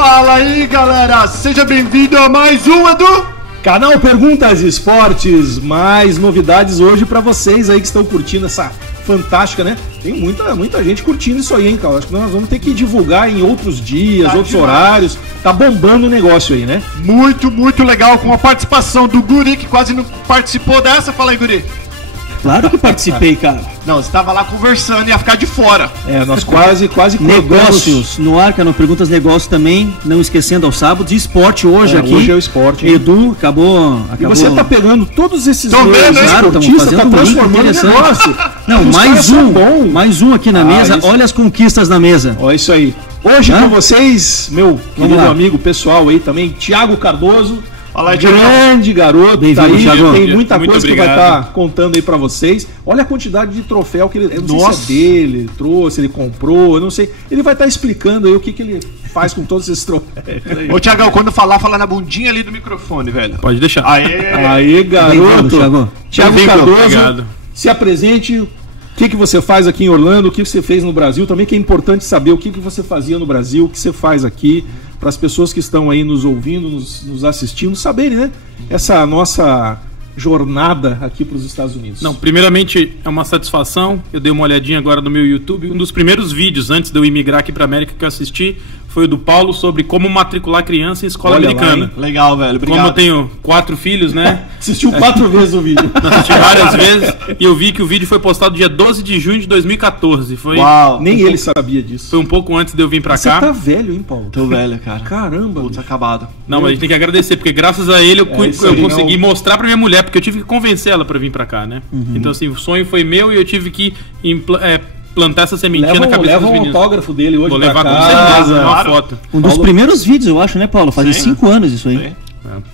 Fala aí, galera! Seja bem-vindo a mais um, Edu! Canal Perguntas Esportes, mais novidades hoje pra vocês aí que estão curtindo essa fantástica, né? Tem muita gente curtindo isso aí, hein, cara? Acho que nós vamos ter que divulgar em outros dias, outros horários. Tá bombando o negócio aí, né? Muito legal, com a participação do Guri, que quase não participou dessa. Fala aí, Guri. Claro que participei, cara. Não, você tava lá conversando e ia ficar de fora. É, nós quase negócios no ar, Canal Perguntas Negócios também, não esquecendo aos sábados, e esporte hoje aqui. Hoje é o esporte. Hein? Edu, acabou. E você tá pegando todos esses esportistas, tá transformando em negócio. Não, mais um aqui na mesa. Isso. Olha as conquistas na mesa. Olha isso aí. Hoje com vocês, meu querido amigo pessoal aí também, Thiago Cardoso. Fala aí, grande garoto, tá aí, Thiago. Tem muita Muito coisa obrigado. que vai estar contando aí pra vocês. Olha a quantidade de troféu que ele... Eu não sei se é dele, ele trouxe, ele comprou, eu não sei. Ele vai estar explicando aí o que ele faz com todos esses troféus. Ô, Thiagão, quando falar, fala na bundinha ali do microfone, velho. Pode deixar. Aê, garoto. Thiago Cardoso, obrigado. Se apresente. O que você faz aqui em Orlando, o que você fez no Brasil. Também que é importante saber o que você fazia no Brasil, o que você faz aqui, para as pessoas que estão aí nos ouvindo, nos assistindo, saberem, né? Essa nossa jornada aqui para os Estados Unidos. Não, primeiramente é uma satisfação. Eu dei uma olhadinha agora no meu YouTube. Um dos primeiros vídeos antes de eu imigrar aqui para América que eu assisti foi o do Paulo sobre como matricular criança em escola americana. Lá, legal, velho. Obrigado. Como eu tenho 4 filhos, né? Assistiu 4 vezes o vídeo. Assisti várias vezes e eu vi que o vídeo foi postado dia 12 de junho de 2014. Uau! Nem ele sabia disso. Foi um pouco antes de eu vir pra cá. Você tá velho, hein, Paulo? Tô velho, cara. Caramba. Putz, acabado. Não, mas a gente tem que agradecer, porque graças a ele eu consegui mostrar pra minha mulher, porque eu tive que convencer ela pra vir pra cá, né? Então, assim, o sonho foi meu e eu tive que plantar essa sementinha na cabeça dos meninos. Leva um autógrafo dele hoje. Vou levar pra com certeza uma foto. Um dos primeiros vídeos, eu acho, né, Paulo? Fazia 5 anos isso aí.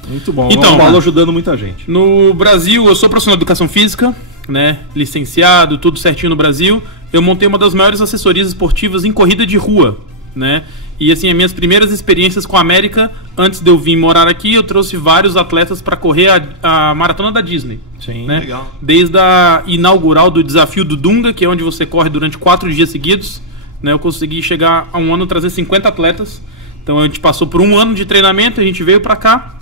Muito bom. Então, o Paulo ajudando muita gente. No Brasil, eu sou profissional de educação física, né? Licenciado, tudo certinho no Brasil. Eu montei uma das maiores assessorias esportivas em corrida de rua, né? E assim, as minhas primeiras experiências com a América, antes de eu vir morar aqui, eu trouxe vários atletas para correr a maratona da Disney. Sim, né? Legal. Desde a inaugural do desafio do Dunga, que é onde você corre durante 4 dias seguidos, né? Eu consegui chegar a um ano trazer 50 atletas. Então a gente passou por um ano de treinamento, a gente veio para cá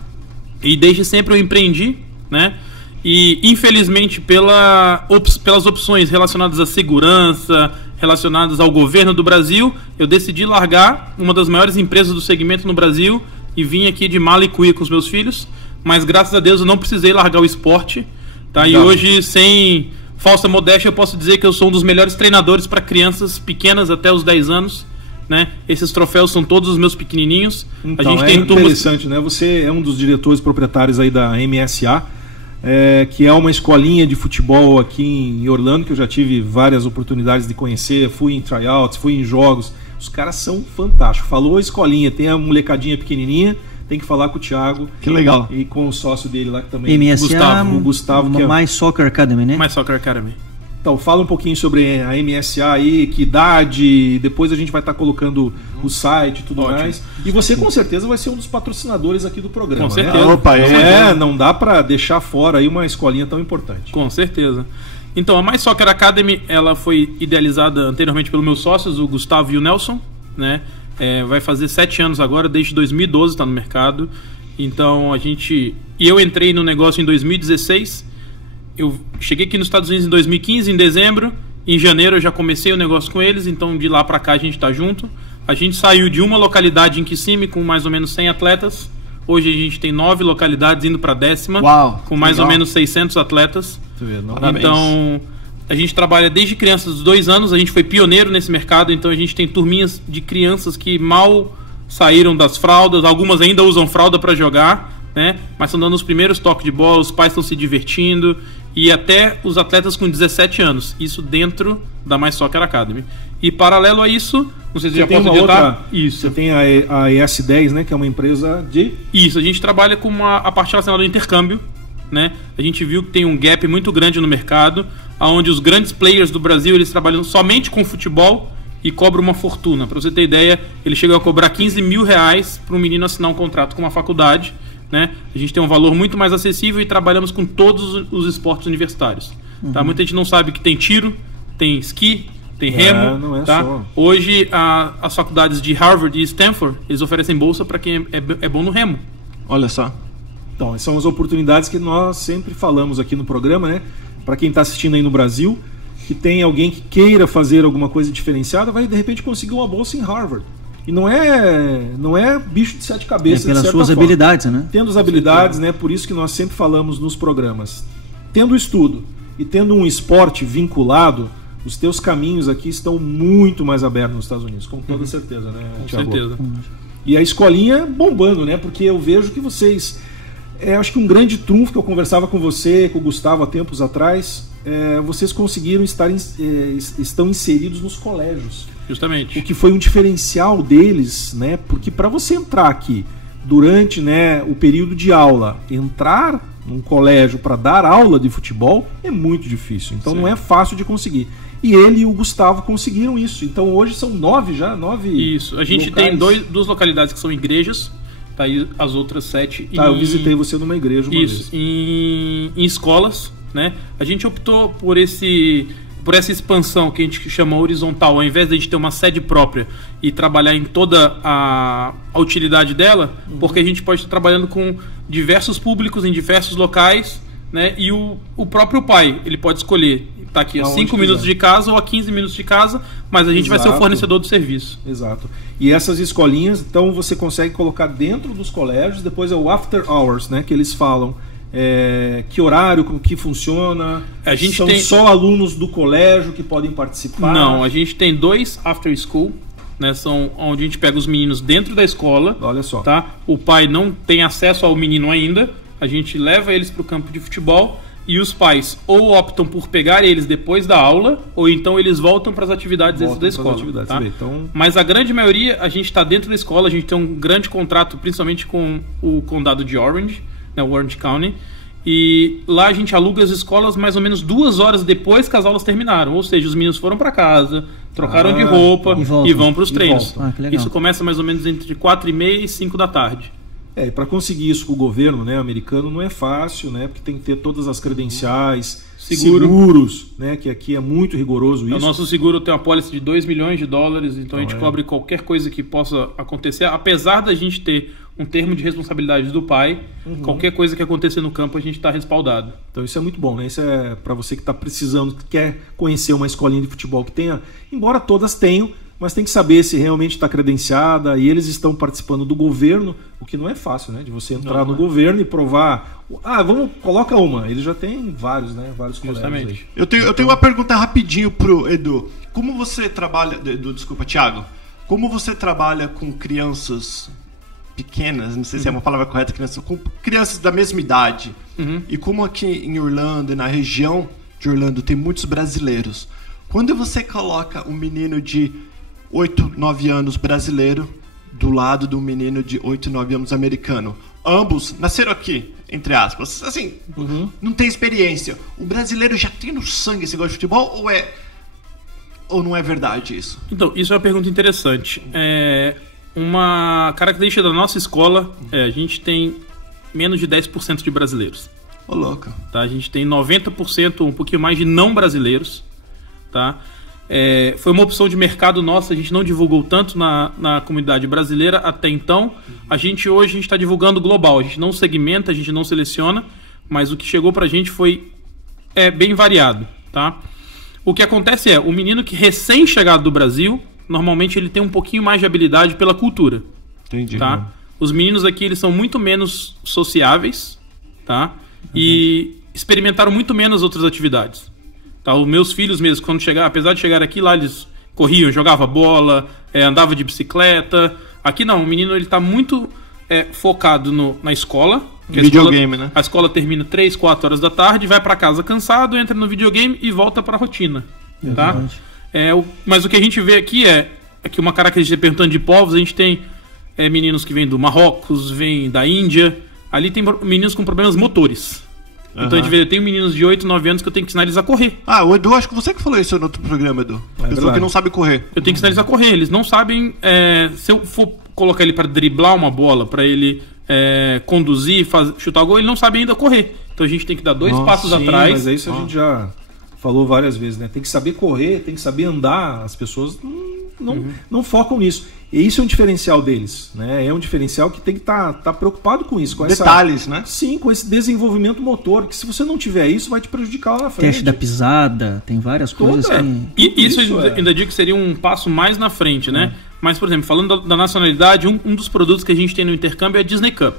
e desde sempre eu empreendi, né? E infelizmente pelas opções relacionadas à segurança, relacionadas ao governo do Brasil, eu decidi largar uma das maiores empresas do segmento no Brasil e vim aqui de mala e cuia com os meus filhos, mas graças a Deus eu não precisei largar o esporte, tá? E hoje, sem falsa modéstia, eu posso dizer que eu sou um dos melhores treinadores para crianças pequenas até os 10 anos, né? Esses troféus são todos os meus pequenininhos. Então, a gente tem interessante, né? Você é um dos diretores proprietários aí da MSA, que é uma escolinha de futebol aqui em Orlando, que eu já tive várias oportunidades de conhecer, fui em tryouts, fui em jogos. Os caras são fantásticos. Falou a escolinha, tem a molecadinha pequenininha, tem que falar com o Thiago. Que legal. E com o sócio dele lá que também... MSA, o Gustavo, que é... Mais Soccer Academy, né? Mais Soccer Academy. Então, fala um pouquinho sobre a MSA aí, que idade, depois a gente vai estar colocando o site e tudo mais. E você com certeza vai ser um dos patrocinadores aqui do programa, Com né? certeza. Opa, não dá pra deixar fora aí uma escolinha tão importante. Com certeza. Então, a Mais Soccer Academy, ela foi idealizada anteriormente pelos meus sócios, o Gustavo e o Nelson, né? Vai fazer 7 anos agora, desde 2012 está no mercado. Então, eu entrei no negócio em 2016. Eu cheguei aqui nos Estados Unidos em 2015, em dezembro. Em janeiro eu já comecei o negócio com eles, então de lá pra cá a gente tá junto. A gente saiu de uma localidade em Kissimmee com mais ou menos 100 atletas. Hoje a gente tem 9 localidades indo pra 10ª. Uau, com mais ou menos 600 atletas. Então a gente trabalha desde crianças dos 2 anos. A gente foi pioneiro nesse mercado, então a gente tem turminhas de crianças que mal saíram das fraldas. Algumas ainda usam fralda para jogar, né? Mas estão dando os primeiros toques de bola, os pais estão se divertindo. E até os atletas com 17 anos. Isso dentro da Mais Soccer Academy. E paralelo a isso, não sei se já posso adiantar. Isso. Você tem a ES10, né? Que é uma empresa de... Isso, a gente trabalha com a parte relacionada ao intercâmbio, né? A gente viu que tem um gap muito grande no mercado, onde os grandes players do Brasil, eles trabalham somente com futebol e cobram uma fortuna. Para você ter ideia, eles chegam a cobrar 15 mil reais para um menino assinar um contrato com uma faculdade, né? A gente tem um valor muito mais acessível e trabalhamos com todos os esportes universitários. Tá? Muita gente não sabe que tem tiro, tem esqui, tem remo. Não é tá? só. Hoje, as faculdades de Harvard e Stanford, eles oferecem bolsa para quem é bom no remo. Olha só. Então, são as oportunidades que nós sempre falamos aqui no programa, né? Para quem está assistindo aí no Brasil, que tem alguém que queira fazer alguma coisa diferenciada, vai de repente conseguir uma bolsa em Harvard. E não é bicho de 7 cabeças. Pelas de certa suas forma. habilidades, né? Tendo as habilidades, né? Por isso que nós sempre falamos nos programas. Tendo estudo e tendo um esporte vinculado, os teus caminhos aqui estão muito mais abertos nos Estados Unidos, com toda certeza, né, Thiago? Com certeza. E a escolinha bombando, né? Porque eu vejo que vocês... acho que um grande trunfo que eu conversava com você, com o Gustavo há tempos atrás, vocês conseguiram estão inseridos nos colégios. Justamente. O que foi um diferencial deles, né? Porque para você entrar aqui durante, né, o período de aula, entrar num colégio para dar aula de futebol é muito difícil. Então não é fácil de conseguir. E ele e o Gustavo conseguiram isso. Então hoje são 9 já, 9 Isso. A gente locais. tem duas localidades que são igrejas. Tá aí as outras 7. Eu visitei você numa igreja uma vez. Em escolas, né? A gente optou por essa expansão que a gente chama horizontal, ao invés de a gente ter uma sede própria e trabalhar em toda a utilidade dela, porque a gente pode estar trabalhando com diversos públicos em diversos locais, né? E o próprio pai, ele pode escolher estar aqui a 5 minutos de casa ou a 15 minutos de casa, mas a gente vai ser o fornecedor do serviço. Exato. E essas escolinhas, então você consegue colocar dentro dos colégios, depois é o after hours, né? Que eles falam. Que horário, como que funciona? A gente São só alunos do colégio que podem participar? Não, a gente tem 2 after school, né? São onde a gente pega os meninos dentro da escola. Olha só. Tá? O pai não tem acesso ao menino ainda. A gente leva eles para o campo de futebol e os pais ou optam por pegar eles depois da aula ou então eles voltam para as atividades da escola. Tá? Então... Mas a grande maioria a gente está dentro da escola. A gente tem um grande contrato, principalmente com o condado de Orange, né, Orange County, e lá a gente aluga as escolas mais ou menos 2 horas depois que as aulas terminaram, ou seja, os meninos foram para casa, trocaram de roupa e vão para os treinos. Isso começa mais ou menos entre 4h30 e 5 da tarde. E para conseguir isso com o governo, né, americano não é fácil, né, porque tem que ter todas as credenciais, seguros, né, que aqui é muito rigoroso isso. O nosso seguro tem uma pólice de $2 milhões, então a gente cobre qualquer coisa que possa acontecer, apesar da gente ter um termo de responsabilidade do pai, qualquer coisa que acontecer no campo a gente está respaldado. Então isso é muito bom, né? Isso é para você que está precisando, que quer conhecer uma escolinha de futebol que tenha, embora todas tenham, mas tem que saber se realmente está credenciada, e eles estão participando do governo, o que não é fácil, né? De você entrar no governo e provar, coloca uma, ele já tem vários, né? Vários colégios aí. Eu tenho uma pergunta rapidinho pro Edu. Como você trabalha, desculpa, Thiago, como você trabalha com crianças pequenas, não sei se é uma palavra correta, com crianças da mesma idade, e como aqui em Orlando e na região de Orlando tem muitos brasileiros, quando você coloca um menino de 8, 9 anos brasileiro do lado de um menino de 8, 9 anos americano, ambos nasceram aqui, entre aspas, assim, não tem experiência, o brasileiro já tem no sangue esse negócio de futebol, ou não é verdade isso? Então, isso é uma pergunta interessante. Uma característica da nossa escola a gente tem menos de 10% de brasileiros. Ô, louco. Tá? A gente tem 90%, um pouquinho mais de não brasileiros. Tá? Foi uma opção de mercado nossa, a gente não divulgou tanto na comunidade brasileira até então. Hoje a gente está divulgando global, a gente não segmenta, a gente não seleciona, mas o que chegou pra gente foi bem variado. Tá? O que acontece o menino que recém-chegado do Brasil, normalmente ele tem um pouquinho mais de habilidade pela cultura. Entendi. Tá? Os meninos aqui eles são muito menos sociáveis, tá? E experimentaram muito menos outras atividades. Tá? Os meus filhos mesmo, apesar de chegar aqui, lá eles corriam, jogavam bola, andavam de bicicleta. Aqui não, o menino ele tá muito focado na escola. Videogame, né? A escola termina 3, 4 horas da tarde, vai para casa cansado, entra no videogame e volta para a rotina. Tá? Mas o que a gente vê aqui é que uma característica, perguntando de povos, a gente tem meninos que vêm do Marrocos, vêm da Índia. Ali tem meninos com problemas motores. Então a gente vê, eu tenho meninos de 8, 9 anos que eu tenho que ensinar eles a correr. O Edu, acho que você que falou isso no outro programa, Edu. Pessoa que não sabe correr. Eu tenho que ensinar eles a correr. Eles não sabem, se eu for colocar ele para driblar uma bola, para ele conduzir, chutar o gol, ele não sabe ainda correr. Então a gente tem que dar 2 passos atrás. Mas isso a gente já falou várias vezes, né? Tem que saber correr, tem que saber andar. As pessoas não focam nisso. E isso é um diferencial deles, né? É um diferencial que tem que estar preocupado com isso. Com detalhes, né? Sim, com esse desenvolvimento motor, que se você não tiver isso, vai te prejudicar lá na frente. Teste da pisada, tem várias coisas que... Isso ainda digo que seria um passo mais na frente, né? Mas, por exemplo, falando da nacionalidade, um dos produtos que a gente tem no intercâmbio é a Disney Cup.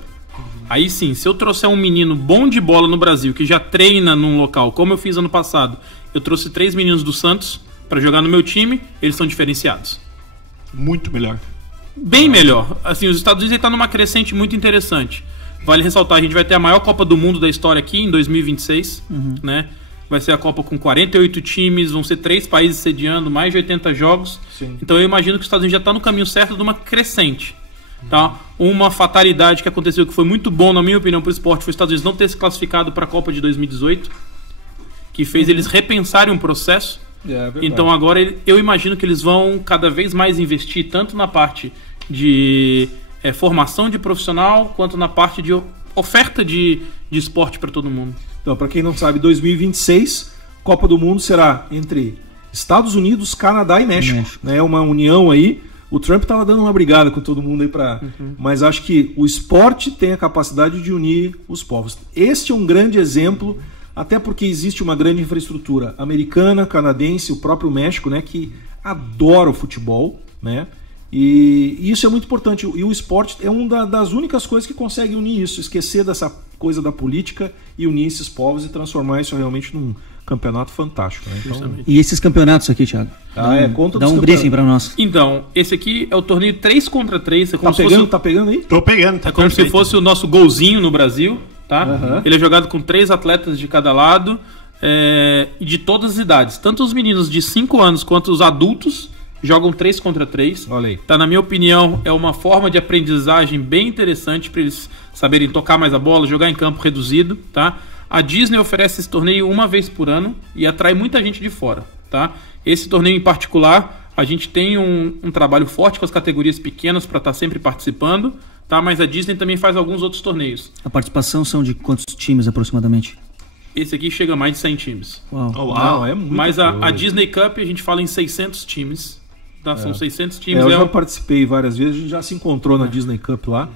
Aí sim, se eu trouxer um menino bom de bola no Brasil, que já treina num local, como eu fiz ano passado, eu trouxe 3 meninos do Santos para jogar no meu time, eles são diferenciados. Muito melhor. Bem melhor. Assim, os Estados Unidos estão numa crescente muito interessante. Vale ressaltar, a gente vai ter a maior Copa do Mundo da história aqui em 2026, né? Vai ser a Copa com 48 times, vão ser 3 países sediando, mais de 80 jogos. Sim. Então eu imagino que os Estados Unidos já está no caminho certo de uma crescente. Tá? Uma fatalidade que aconteceu, que foi muito bom, na minha opinião, para o esporte, foi os Estados Unidos não ter se classificado para a Copa de 2018, que fez eles repensarem um processo. Então agora eu imagino que eles vão cada vez mais investir tanto na parte de formação de profissional, quanto na parte de oferta de esporte para todo mundo. Então, para quem não sabe, 2026, Copa do Mundo será entre Estados Unidos, Canadá e México. É uma união aí. O Trump estava dando uma brigada com todo mundo aí mas acho que o esporte tem a capacidade de unir os povos. Este é um grande exemplo, até porque existe uma grande infraestrutura americana, canadense, o próprio México, né, que adora o futebol, né? E isso é muito importante. E o esporte é uma das únicas coisas que consegue unir isso, esquecer dessa coisa da política e unir esses povos e transformar isso realmente num campeonato fantástico, né? Então... E esses campeonatos aqui, Thiago? Conta dá um briefing para nós. Então, esse aqui é o torneio 3 contra 3. É como tá pegando aí? Tô pegando. É como se fosse o nosso golzinho no Brasil, tá? Ele é jogado com 3 atletas de cada lado, e de todas as idades. Tanto os meninos de 5 anos quanto os adultos jogam 3 contra 3. Olha aí. Tá, na minha opinião, é uma forma de aprendizagem bem interessante para eles saberem tocar mais a bola, jogar em campo reduzido, tá? A Disney oferece esse torneio uma vez por ano e atrai muita gente de fora, tá? Esse torneio em particular, a gente tem um trabalho forte com as categorias pequenas para estar sempre participando, tá? Mas a Disney também faz alguns outros torneios. A participação são de quantos times aproximadamente? Esse aqui chega a mais de 100 times. Uau, é muito. Mas a Disney Cup a gente fala em 600 times, tá? São 600 times. Eu já participei várias vezes, a gente já se encontrou na Disney Cup lá.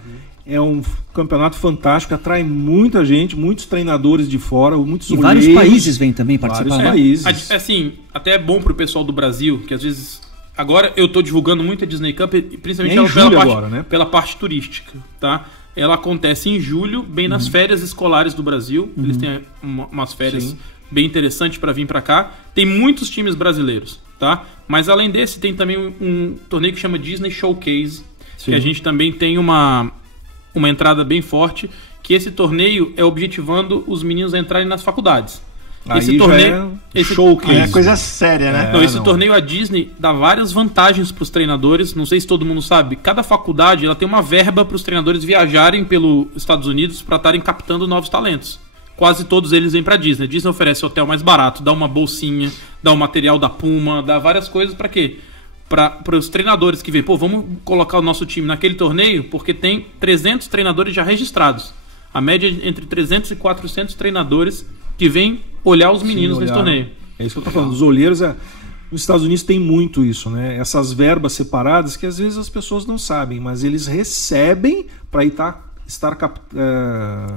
É um campeonato fantástico, atrai muita gente, muitos treinadores de fora, muitos olheiros. E vários países vêm também participar. Vários países. Assim, até é bom pro pessoal do Brasil, que às vezes... Agora eu tô divulgando muito a Disney Cup, principalmente pela parte turística, tá? Ela acontece em julho, bem nas férias escolares do Brasil. Eles têm umas férias bem interessantes para vir para cá. Tem muitos times brasileiros, tá? Mas além desse, tem também um torneio que chama Disney Showcase, que a gente também tem uma entrada bem forte, que esse torneio é objetivando os meninos a entrarem nas faculdades. Esse torneio é coisa séria, né? Esse torneio, a Disney dá várias vantagens para os treinadores. Não sei se todo mundo sabe, cada faculdade ela tem uma verba para os treinadores viajarem pelos Estados Unidos para estarem captando novos talentos. Quase todos eles vêm para a Disney. A Disney oferece hotel mais barato, dá uma bolsinha, dá o material da Puma, dá várias coisas para quê? Para os treinadores que vêm, vamos colocar o nosso time naquele torneio, porque tem 300 treinadores já registrados. A média é entre 300 e 400 treinadores que vêm olhar os meninos nesse torneio. É isso que eu estou falando. Os olheiros, nos Estados Unidos tem muito isso, né? Essas verbas separadas que às vezes as pessoas não sabem, mas eles recebem para estar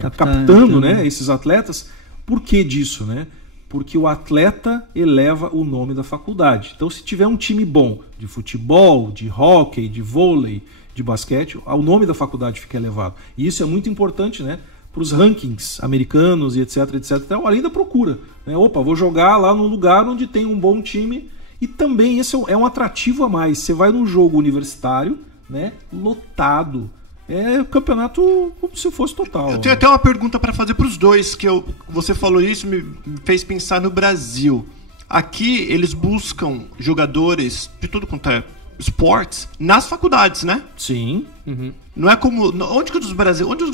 captando, né, esses atletas. Por que disso, né? Porque o atleta eleva o nome da faculdade. Então, se tiver um time bom de futebol, de hóquei, de vôlei, de basquete, o nome da faculdade fica elevado. E isso é muito importante, né, para os rankings americanos e etc, etc. Então, além da procura, né? Vou jogar lá num lugar onde tem um bom time. E também esse é um atrativo a mais. Você vai num jogo universitário, né, lotado. É campeonato como se fosse total. Eu tenho até uma pergunta para fazer para os dois, que você falou isso, me fez pensar no Brasil. Aqui eles buscam jogadores de tudo quanto é esportes nas faculdades, né? Sim. Não é como... Onde os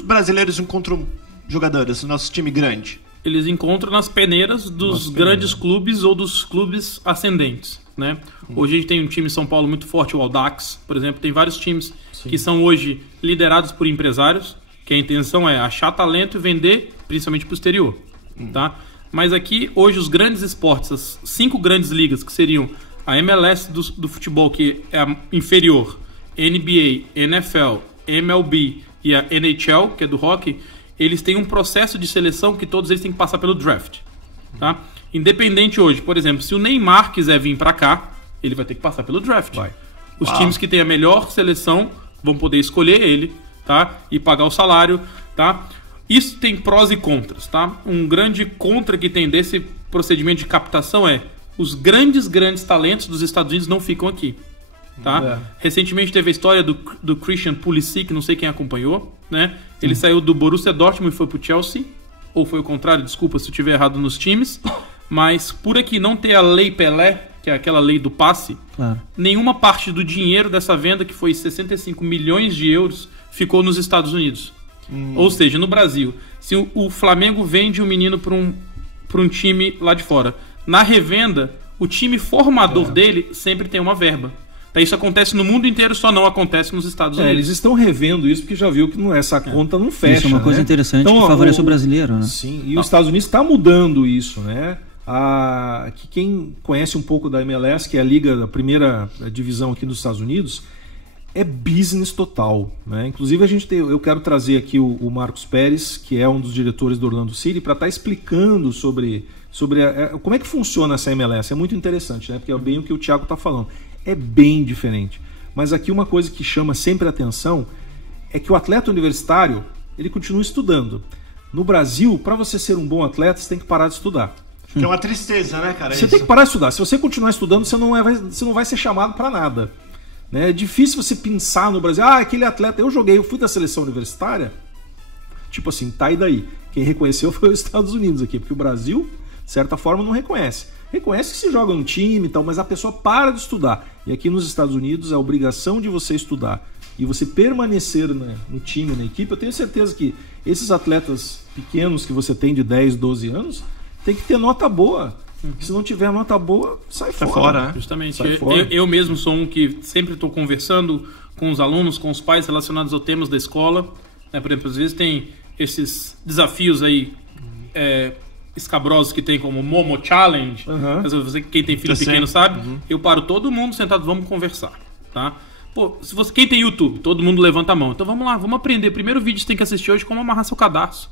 brasileiros encontram jogadores no nosso time grande? Eles encontram nas peneiras dos grandes clubes ou dos clubes ascendentes, né? Hoje a gente tem um time em São Paulo muito forte, o Audax, por exemplo. Tem vários times que são hoje liderados por empresários, que a intenção é achar talento e vender, principalmente para o exterior, tá? Mas aqui, hoje, os grandes esportes, as 5 grandes ligas, que seriam a MLS do futebol, que é a inferior, NBA, NFL, MLB e a NHL, que é do hockey, eles têm um processo de seleção que todos eles têm que passar pelo draft. Tá? Independente hoje, por exemplo, se o Neymar quiser vir pra cá, ele vai ter que passar pelo draft. Os times que têm a melhor seleção vão poder escolher ele, tá? E pagar o salário, tá? Isso tem prós e contras, tá? Um grande contra que tem desse procedimento de captação é os grandes talentos dos Estados Unidos não ficam aqui, tá? Recentemente teve a história do Christian Pulisic, não sei quem acompanhou, né? Ele saiu do Borussia Dortmund e foi pro Chelsea, ou foi o contrário, desculpa se eu estiver errado nos times, mas por aqui não ter a Lei Pelé, que é aquela lei do passe, nenhuma parte do dinheiro dessa venda, que foi 65 milhões de euros, ficou nos Estados Unidos. Ou seja, no Brasil, se o Flamengo vende um menino para um time lá de fora, na revenda, o time formador dele sempre tem uma verba. Então, isso acontece no mundo inteiro, só não acontece nos Estados Unidos. Eles estão revendo isso porque já viu que essa conta não fecha. Isso é uma coisa interessante, então, que favorece o brasileiro, né? Sim, e os Estados Unidos está mudando isso, né? Que quem conhece um pouco da MLS, que é a liga da primeira divisão aqui nos Estados Unidos, é business total, né? Inclusive eu quero trazer aqui o Marcos Pérez, que é um dos diretores do Orlando City, para estar explicando sobre como é que funciona essa MLS. É muito interessante, né? Porque é bem o que o Thiago está falando. É bem diferente. Mas aqui uma coisa que chama sempre a atenção é que o atleta universitário, ele continua estudando. No Brasil, para você ser um bom atleta, você tem que parar de estudar. Que é uma tristeza, né, cara? Você tem que parar de estudar. Se você continuar estudando, você não vai ser chamado para nada. Né? É difícil você pensar no Brasil. Aquele atleta, eu fui da seleção universitária. Tipo assim, tá e daí? Quem reconheceu foi os Estados Unidos aqui, porque o Brasil, de certa forma, não reconhece. Reconhece que se joga um time e tal, mas a pessoa para de estudar. E aqui nos Estados Unidos, a obrigação de você estudar e você permanecer no time, na equipe, eu tenho certeza que esses atletas pequenos que você tem de 10, 12 anos, tem que ter nota boa. Se não tiver nota boa, sai fora. Justamente. Eu mesmo sou um que sempre estou conversando com os alunos, com os pais relacionados aos temas da escola. Né? Por exemplo, às vezes tem esses desafios aí escabrosos que tem como Momo Challenge. Quem tem filho pequeno sabe. Eu paro todo mundo sentado, vamos conversar. Tá? Pô, quem tem YouTube, todo mundo levanta a mão. Então vamos lá, vamos aprender. Primeiro vídeo que você tem que assistir hoje, como amarrar seu cadarço.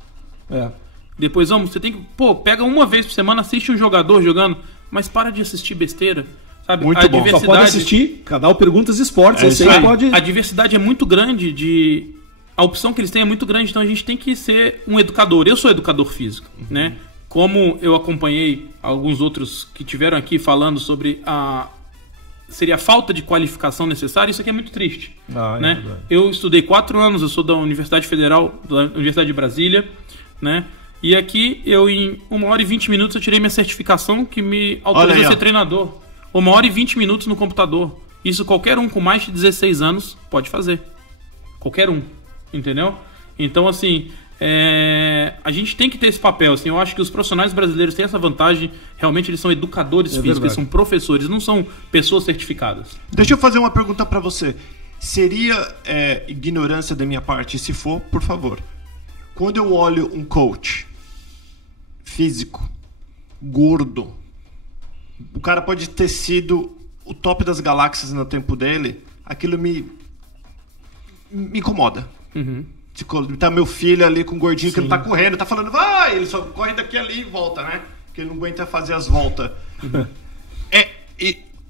Depois você tem que, pega uma vez por semana, assiste um jogador jogando, mas para de assistir besteira, sabe? Muito bom. Só pode assistir canal Perguntas Esportes. A diversidade é muito grande, a opção que eles têm é muito grande, então a gente tem que ser um educador. Eu sou educador físico, né? Como eu acompanhei alguns outros que tiveram aqui falando sobre seria a falta de qualificação necessária, isso aqui é muito triste, né? Eu estudei 4 anos, eu sou da Universidade Federal, da Universidade de Brasília, né? E aqui, em 1 hora e 20 minutos, eu tirei minha certificação que me autoriza a ser treinador. 1 hora e 20 minutos no computador. Isso qualquer um com mais de 16 anos pode fazer. Qualquer um. Entendeu? Então, assim, a gente tem que ter esse papel. Assim, eu acho que os profissionais brasileiros têm essa vantagem. Realmente, eles são educadores físicos, eles são professores, não são pessoas certificadas. Deixa eu fazer uma pergunta para você. Seria ignorância da minha parte? Se for, por favor. Quando eu olho um coach físico, gordo, o cara pode ter sido o top das galáxias no tempo dele, aquilo me incomoda. Tá meu filho ali com um gordinho que não tá correndo, tá falando, vai, ele só corre daqui ali e volta, né? Porque ele não aguenta fazer as voltas.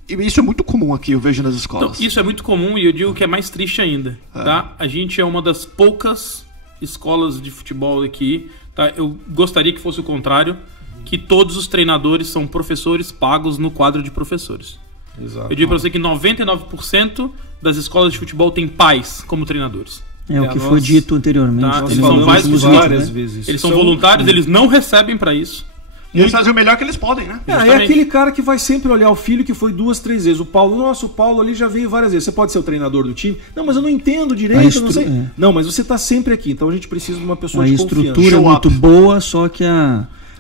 Isso é muito comum aqui, eu vejo nas escolas. Então, isso é muito comum e eu digo que é mais triste ainda. Tá? A gente é uma das poucas escolas de futebol aqui, tá? Eu gostaria que fosse o contrário, que todos os treinadores são professores pagos no quadro de professores. Exato. Eu digo para você que 99% das escolas de futebol têm pais como treinadores. O que foi dito anteriormente. Tá? Eles são várias vezes. Eles são voluntários, eles não recebem para isso. E eles fazem o melhor que eles podem, né? É aquele cara que vai sempre olhar o filho que foi 2, 3 vezes. O Paulo ali já veio várias vezes. Você pode ser o treinador do time? Não, mas eu não entendo direito, eu não sei. Não, mas você está sempre aqui, então a gente precisa de uma pessoa de confiança. A estrutura é muito boa, só que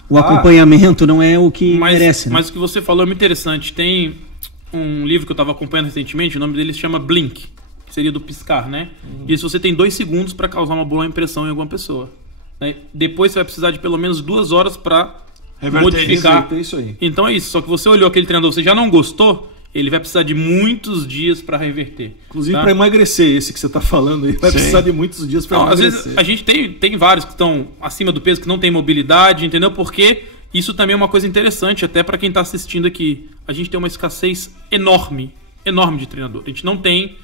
o acompanhamento não é o que merece. Mas o que você falou é muito interessante. Tem um livro que eu estava acompanhando recentemente, o nome dele se chama Blink, que seria do piscar, né? E se você tem 2 segundos para causar uma boa impressão em alguma pessoa. Né? Depois você vai precisar de pelo menos 2 horas para modificar. Isso aí. Então é isso. Só que você olhou aquele treinador, você já não gostou, ele vai precisar de muitos dias para reverter. Inclusive para emagrecer, esse que você está falando aí, vai precisar de muitos dias para emagrecer. Às vezes a gente tem vários que estão acima do peso, que não tem mobilidade, entendeu? Porque isso também é uma coisa interessante, até para quem está assistindo aqui. A gente tem uma escassez enorme de treinador. A gente não tem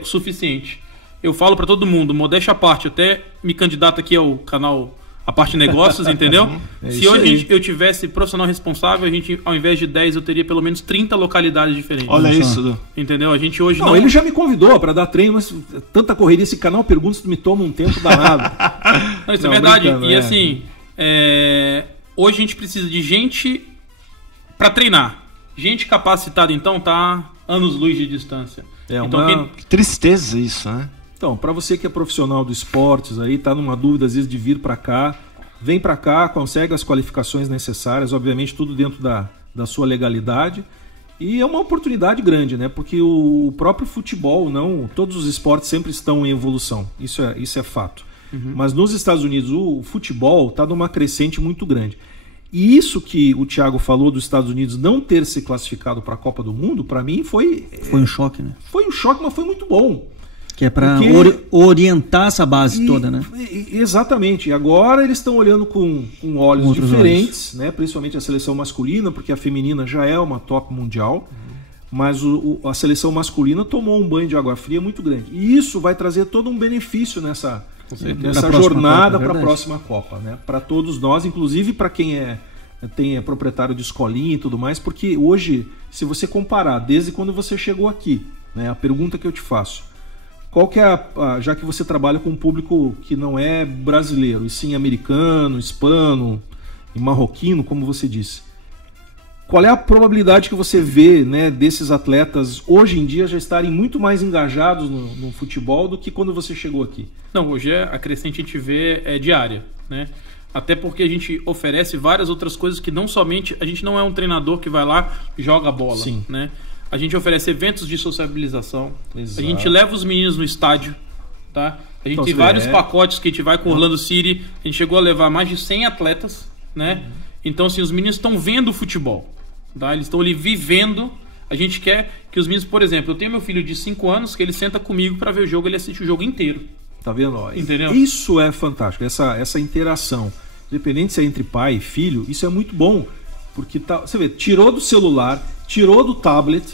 o suficiente. Eu falo para todo mundo, modéstia à parte, até me candidato aqui ao canal A Parte Negócios, entendeu? Se hoje eu tivesse profissional responsável, a gente, ao invés de 10, eu teria pelo menos 30 localidades diferentes. Olha isso. Entendeu? A gente hoje não... Ele já me convidou para dar treino, mas tanta correria, esse canal Perguntas me toma um tempo danado. Não, isso é verdade. E assim, hoje a gente precisa de gente para treinar. Gente capacitada, então, tá anos-luz de distância. Que tristeza isso, né? Então, para você que é profissional do esportes, aí tá numa dúvida às vezes de vir para cá, vem para cá, consegue as qualificações necessárias, obviamente tudo dentro da sua legalidade, e é uma oportunidade grande, né? Porque o próprio futebol, todos os esportes sempre estão em evolução, isso é fato. Mas nos Estados Unidos o futebol está numa crescente muito grande. E isso que o Thiago falou dos Estados Unidos não ter se classificado para a Copa do Mundo, para mim foi um choque, né? Foi um choque, mas foi muito bom. Que é para orientar essa base toda, né? Exatamente. E agora eles estão olhando com olhos diferentes, né? Principalmente a seleção masculina, porque a feminina já é uma top mundial, mas a seleção masculina tomou um banho de água fria muito grande. E isso vai trazer todo um benefício nessa jornada para a próxima Copa, né? Para todos nós, inclusive para quem é proprietário de escolinha e tudo mais, porque hoje, se você comparar desde quando você chegou aqui, né? A pergunta que eu te faço: qual que é já que você trabalha com um público que não é brasileiro, e sim americano, hispano e marroquino, como você disse, qual é a probabilidade que você vê, né, desses atletas hoje em dia já estarem muito mais engajados no futebol do que quando você chegou aqui? Não, hoje a crescente a gente vê diária, né? Até porque a gente oferece várias outras coisas que não somente... A gente não é um treinador que vai lá e joga a bola, né? A gente oferece eventos de sociabilização. Exato. A gente leva os meninos no estádio, tá? A gente tem vários pacotes que a gente vai com o Orlando City. A gente chegou a levar mais de 100 atletas, né? Então, assim, os meninos estão vendo o futebol, tá? Eles estão ali vivendo. A gente quer que os meninos, por exemplo, eu tenho meu filho de 5 anos que ele senta comigo para ver o jogo, ele assiste o jogo inteiro. Tá vendo? Entendeu? Isso é fantástico, essa interação. Independente se é entre pai e filho, isso é muito bom. Porque você vê, tirou do celular, tirou do tablet,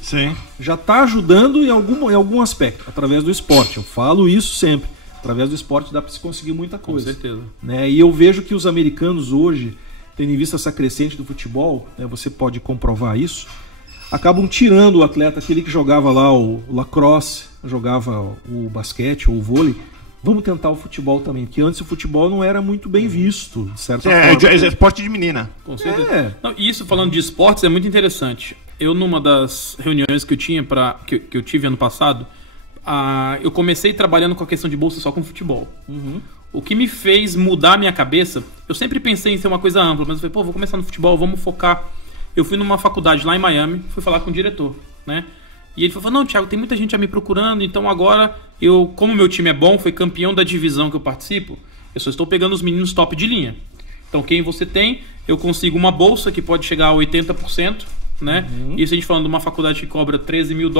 já está ajudando em algum aspecto, através do esporte. Eu falo isso sempre. Através do esporte dá para se conseguir muita coisa. Com certeza. Né? E eu vejo que os americanos hoje, tendo em vista essa crescente do futebol, né, você pode comprovar isso, acabam tirando o atleta, aquele que jogava lá o lacrosse, jogava o basquete ou o vôlei. Vamos tentar o futebol também, porque antes o futebol não era muito bem visto, de certa forma. É esporte de menina. Com certeza. Não, e isso, falando de esportes, é muito interessante. Eu, numa das reuniões que eu tinha que eu tive ano passado, eu comecei trabalhando com a questão de bolsa só com futebol. O que me fez mudar a minha cabeça, eu sempre pensei em ser uma coisa ampla, mas eu falei, vou começar no futebol, vamos focar. Eu fui numa faculdade lá em Miami, fui falar com o diretor, né? E ele falou, não, Thiago, tem muita gente já me procurando, então agora, como meu time é bom, foi campeão da divisão que eu participo, eu só estou pegando os meninos top de linha. Então quem você tem, eu consigo uma bolsa que pode chegar a 80%, né? Isso a gente falando de uma faculdade que cobra $13 mil,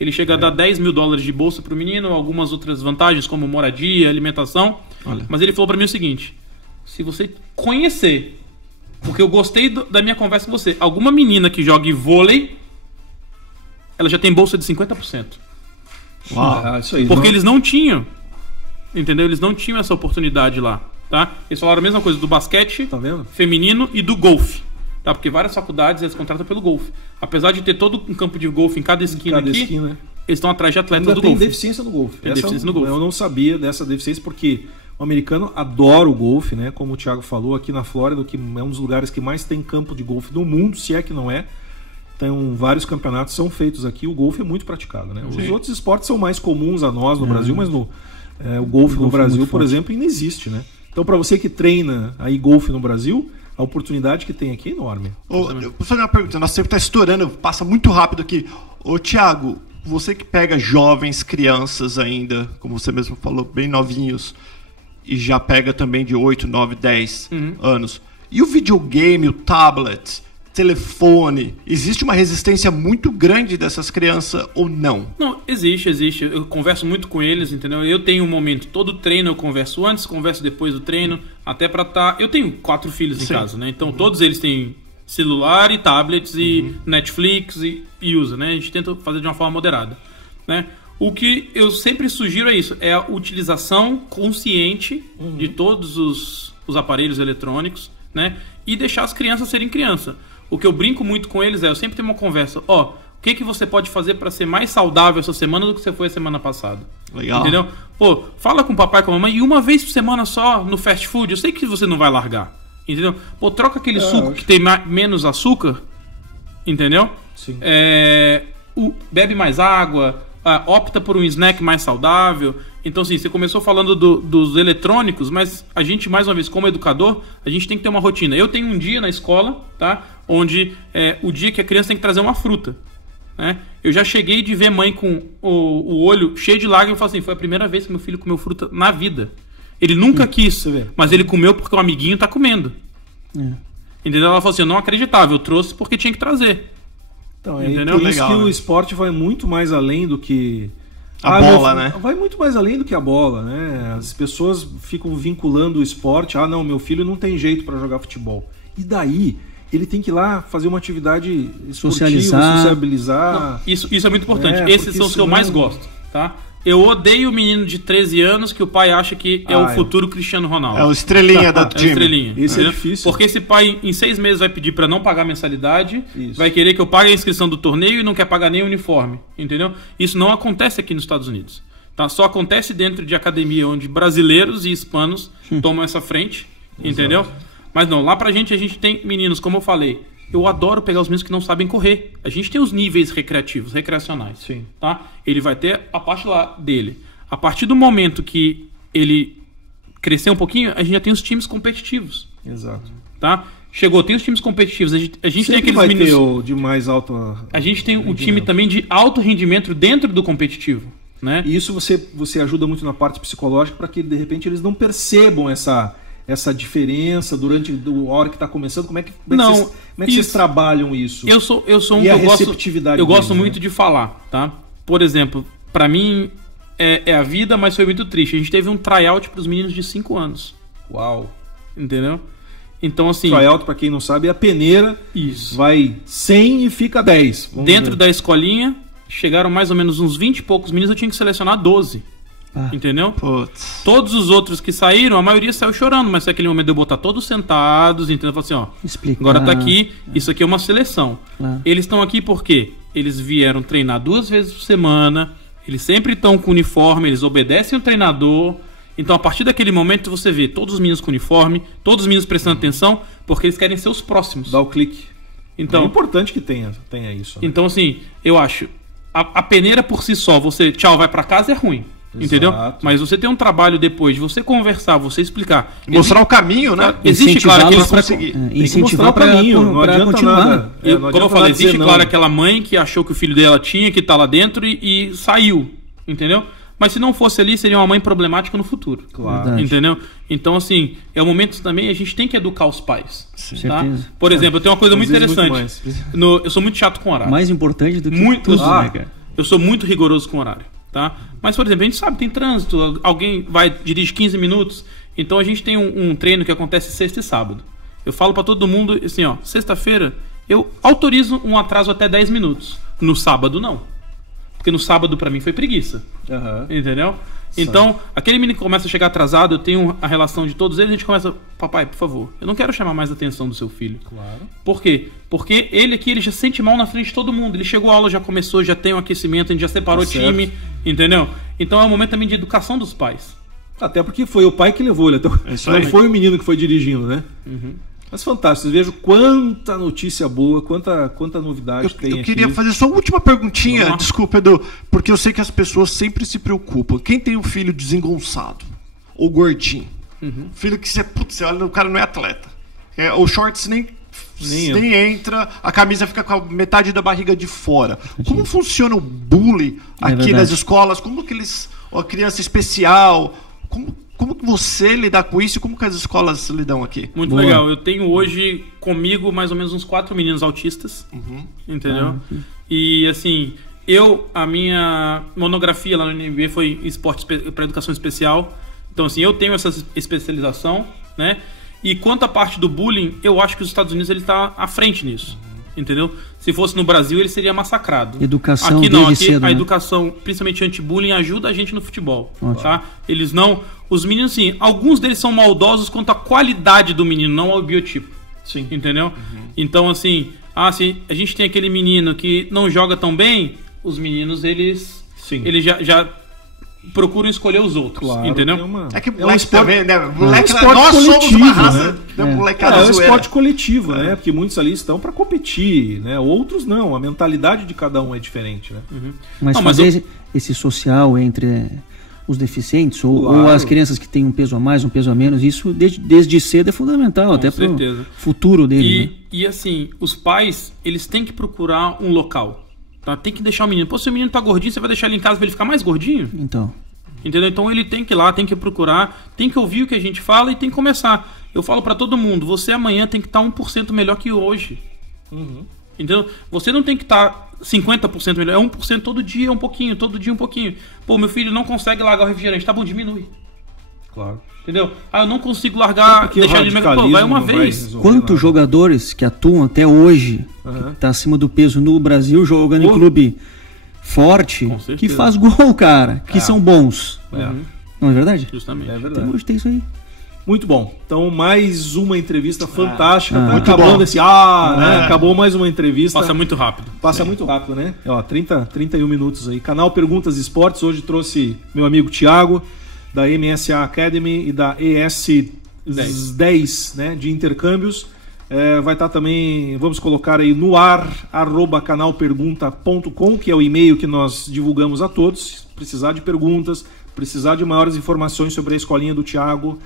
ele chega a dar $10 mil de bolsa para o menino, algumas outras vantagens como moradia, alimentação. Olha. Mas ele falou para mim o seguinte, se você conhecer, porque eu gostei da minha conversa com você, alguma menina que jogue vôlei, ela já tem bolsa de 50%. Uau. Isso aí, porque eles não tinham, entendeu? Eles não tinham essa oportunidade lá, tá? Eles falaram a mesma coisa do basquete feminino e do golfe, tá? Porque várias faculdades eles contratam pelo golfe. Apesar de ter todo um campo de golfe em cada esquina aqui, eles estão atrás de atletas do golfe. Tem deficiência no golfe. Eu não sabia dessa deficiência porque o americano adora o golfe, né? Como o Thiago falou, aqui na Flórida, que é um dos lugares que mais tem campo de golfe no mundo, se é que não é. Então, vários campeonatos são feitos aqui. O golfe é muito praticado, né? Os outros esportes são mais comuns a nós no Brasil, mas o golfe no Brasil, por exemplo, ainda existe, né? Então, para você que treina aí golfe no Brasil, a oportunidade que tem aqui é enorme. Eu vou fazer uma pergunta. Nosso tempo está estourando, passa muito rápido aqui. Ô, Thiago, você que pega jovens, crianças ainda, como você mesmo falou, bem novinhos, e já pega também de 8, 9, 10 anos, E o videogame, o tablet, telefone, existe uma resistência muito grande dessas crianças ou não? Não, existe. Eu converso muito com eles, entendeu? Eu tenho um momento, todo treino eu converso antes, converso depois do treino, até pra estar... Eu tenho 4 filhos em casa, né? Então todos eles têm celular e tablets e Netflix e usa, né? A gente tenta fazer de uma forma moderada, né? O que eu sempre sugiro é isso, é a utilização consciente de todos os aparelhos eletrônicos, né? E deixar as crianças serem criança. O que eu brinco muito com eles eu sempre tenho uma conversa, o que você pode fazer para ser mais saudável essa semana do que você foi a semana passada? Legal. Entendeu? Pô, fala com o papai e com a mamãe e uma vez por semana só no fast food, eu sei que você não vai largar, entendeu? Pô, troca aquele suco que tem menos açúcar, entendeu? Sim. Bebe mais água, opta por um snack mais saudável. Então, assim, você começou falando dos eletrônicos, mas a gente, mais uma vez, como educador, a gente tem que ter uma rotina. Eu tenho um dia na escola, tá? Onde o dia que a criança tem que trazer uma fruta, né? Eu já cheguei de ver mãe com o olho cheio de lágrimas e falo assim, foi a primeira vez que meu filho comeu fruta na vida. Ele nunca quis, mas ele comeu porque o amiguinho tá comendo. Entendeu? Ela falou assim, eu não acreditava, eu trouxe porque tinha que trazer. Então, por isso que o esporte vai muito mais além do que... A bola, né? Vai muito mais além do que a bola, né? As pessoas ficam vinculando o esporte. Não, meu filho não tem jeito para jogar futebol. E daí, ele tem que ir lá fazer uma atividade esportiva, sociabilizar. Não, isso é muito importante. Esses são os que eu mais gosto, tá? Eu odeio o menino de 13 anos que o pai acha que é o futuro Cristiano Ronaldo. É o estrelinha da time. Estrelinha. Esse é difícil. Porque esse pai, em 6 meses, vai pedir para não pagar mensalidade, vai querer que eu pague a inscrição do torneio e não quer pagar nem o uniforme, entendeu? Isso não acontece aqui nos Estados Unidos. Tá? Só acontece dentro de academia onde brasileiros e hispanos tomam essa frente, entendeu? Mas não, lá pra gente, a gente tem meninos, como eu falei, eu adoro pegar os meninos que não sabem correr. A gente tem os níveis recreacionais. Sim. Tá? Ele vai ter a parte lá dele. A partir do momento que ele crescer um pouquinho, a gente já tem os times competitivos. Exato. Tá? Tem os times competitivos. A gente tem aqueles vai meninos... ter o de mais alto... A gente tem o time também de alto rendimento dentro do competitivo. Né? E isso você ajuda muito na parte psicológica para que, de repente, eles não percebam essa diferença durante a hora que está começando. Como é que vocês trabalham isso? Eu sou um e que a receptividade gosto muito de falar, tá? Por exemplo, para mim é a vida, mas foi muito triste. A gente teve um tryout para os meninos de 5 anos. Uau! Entendeu? Então, assim... Tryout, para quem não sabe, é a peneira. Isso. Vai 100 e fica 10. Dentro da escolinha, chegaram mais ou menos uns 20 e poucos meninos, eu tinha que selecionar 12. Entendeu? Putz. Todos os outros que saíram, a maioria saiu chorando, mas foi aquele momento de eu botar todos sentados, entendeu? Falei assim, explicar. Agora tá aqui, isso aqui é uma seleção. Claro. Eles estão aqui porque eles vieram treinar 2 vezes por semana, eles sempre estão com uniforme, eles obedecem o treinador. Então, a partir daquele momento, você vê todos os meninos com uniforme, todos os meninos prestando atenção, porque eles querem ser os próximos. Dá o clique. Então, é importante que tenha isso. Né? Então, assim, eu acho, a peneira por si só, você, tchau, vai pra casa, é ruim. Exato. Entendeu? Mas você tem um trabalho depois de você conversar, você explicar. Mostrar o caminho, né? Existe, claro, que eles conseguir. Incentivar para não adianta continuar. Nada. Como eu falei, existe, claro, aquela mãe que achou que o filho dela tinha que estar lá dentro e saiu. Entendeu? Mas se não fosse ali, seria uma mãe problemática no futuro. Claro. Verdade. Entendeu? Então, assim, é o momento também, a gente tem que educar os pais. Tá? Certeza. Por exemplo, eu tenho uma coisa muito interessante. Eu sou muito chato com horário. Mais importante do que muito, tudo, né, cara? Eu sou muito rigoroso com horário. Tá? Mas, por exemplo, a gente sabe, tem trânsito, alguém dirige 15 minutos. Então a gente tem um treino que acontece sexta e sábado. Eu falo pra todo mundo assim, sexta-feira eu autorizo um atraso até 10 minutos. No sábado, não. Porque no sábado, pra mim, foi preguiça. Entendeu? Então, aquele menino que começa a chegar atrasado, eu tenho a relação de todos eles, a gente começa, papai, por favor, eu não quero chamar mais a atenção do seu filho. Claro. Por quê? Porque ele já se sente mal na frente de todo mundo. Ele chegou à aula, já começou, já tem um aquecimento, a gente já separou o time, entendeu? Então é um momento também de educação dos pais. Até porque foi o pai que levou ele. Então, não foi o menino que foi dirigindo, né? Mas fantástico, vocês vejam quanta notícia boa, quanta novidade tem aqui. Eu queria fazer só uma última perguntinha, desculpa, Edu, porque eu sei que as pessoas sempre se preocupam. Quem tem um filho desengonçado ou gordinho, filho que você olha, o cara não é atleta, o shorts nem entra, a camisa fica com a metade da barriga de fora. Como funciona o bullying aqui nas escolas? Como que eles, a criança especial, Como que você lidar com isso e como que as escolas lidam aqui? Muito Boa. legal. Eu tenho hoje comigo mais ou menos uns 4 meninos autistas. Entendeu? E assim, a minha monografia lá no NB foi esporte para educação especial. Então assim, eu tenho essa especialização, né? E quanto à parte do bullying, eu acho que os Estados Unidos ele tá à frente nisso. Entendeu? Se fosse no Brasil, ele seria massacrado. Educação aqui não, desde aqui cedo, a né? educação, principalmente anti-bullying, ajuda a gente no futebol. Ótimo. Tá? Eles não... Os meninos, assim, alguns deles são maldosos quanto à qualidade do menino, não ao biotipo. Sim. Entendeu? Então, assim, se a gente tem aquele menino que não joga tão bem, os meninos, eles já procuram escolher os outros. Claro, entendeu? É que um moleque esporte- também, né? Moleque, é um esporte nós somos uma coletivo, raça né? da molecada É um zoeira. esporte coletivo, né? Porque muitos ali estão para competir, né? Outros não. A mentalidade de cada um é diferente, né? Mas Não, mas fazer esse social entre os deficientes ou Claro. as crianças que têm um peso a mais, um peso a menos, isso desde cedo é fundamental, até para o certeza. futuro dele. Né? E assim, os pais, eles têm que procurar um local. Tá? Tem que deixar o menino. Pô, se o menino tá gordinho, você vai deixar ele em casa pra ele ficar mais gordinho? Então, Entendeu? Então ele tem que ir lá, tem que procurar, tem que ouvir o que a gente fala e tem que começar. Eu falo pra todo mundo, você amanhã tem que estar 1% melhor que hoje. Entendeu? Você não tem que estar 50% melhor, é 1% todo dia, um pouquinho, todo dia um pouquinho. Pô, meu filho não consegue largar o refrigerante, tá bom, diminui. Claro. Entendeu? Eu não consigo largar, Porque deixar o ele... Pô, radicalismo vai uma não vai vez. resolver quantos nada. jogadores que atuam até hoje, Aham. tá acima do peso no Brasil, jogando em clube forte, Com certeza. que faz gol, cara, que são bons. É. Não é verdade? Justamente. É Até verdade. hoje tem isso aí. Muito bom. Então, mais uma entrevista fantástica. Tá Muito acabando bom. esse... né? Acabou mais uma entrevista. Passa muito rápido. Passa muito rápido, né? Ó, 31 minutos aí. Canal Perguntas Esportes. Hoje trouxe meu amigo Thiago, da MSA Academy e da ES10, né? De intercâmbios. Vai estar também, vamos colocar aí no ar, @canalpergunta.com, que é o e-mail que nós divulgamos a todos. Se precisar de perguntas, precisar de maiores informações sobre a escolinha do Thiago,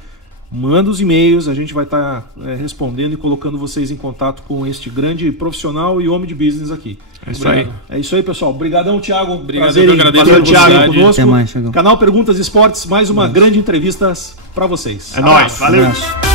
manda os e-mails, a gente vai estar respondendo e colocando vocês em contato com este grande profissional e homem de business aqui. É isso aí. É isso aí, pessoal. Obrigadão, Thiago. Obrigado, Prazer eu em agradeço ter a você oportunidade. conosco. Até mais, Thiagão. Canal Perguntas Esportes, mais uma grande entrevista para vocês. É nóis. Valeu. Abraço.